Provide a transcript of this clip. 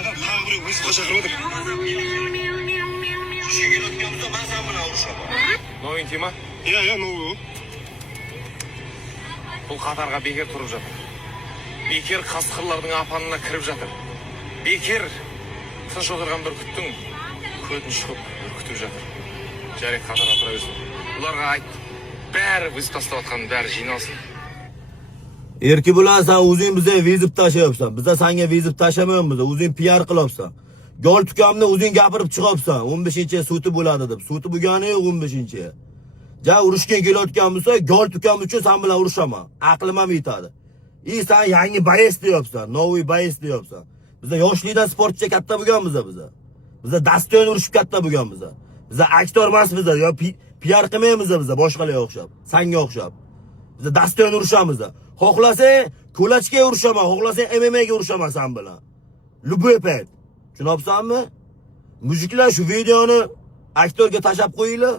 Adam tağ buraya Mustafa çakırmadım. Şu şekilde ötüyorsa ben sen bana uğraşamam. Noyun Tima, Ya ne oldu? bu Katarga bekir turup жатыр. Bekir qasqırlardың апанына kirip жатыр. Bekir tınç oturgan bir küttің көтін шығып үркітіп жатыр. Жарек Катарға тұра берсін. Бұларға айт, бәрі визит тастап atқан бәрі жиналсын. Erki bilan sen o'zing bizga vizib tashlayapsan. Biz senga vizib tashlamayapmiz. O'zing PR qilyapsan. Gol tukamni o'zing gapirib chiqyapsan. 15-chi suti bo'ladi deb. Suti bo'lgani yo'q 15-chi. Ja urushga kelayotgan bo'lsa, gol tukam uchun sen bilan urushaman. Aqlim ham yetadi. Sen yangi bayes deyapsan, novoy bayes deyapsan. Biz yoshlikdan sportchi katta bo'lganmiz biz. Biz dastoyon urushib katta bo'lganmiz. Biz aktor emasmiz yo PR qilmaymiz biz boshqalarga o'xshab, senga o'xshab. Biz dastoyon urushamiz. Xohlasang ko'lachga urushaman, xohlasang MMA ga urushaman sen bilan. Любой payt. Tushunabsanmi? Mujiklar shu videoni aktorga tashlab qo'yinglar.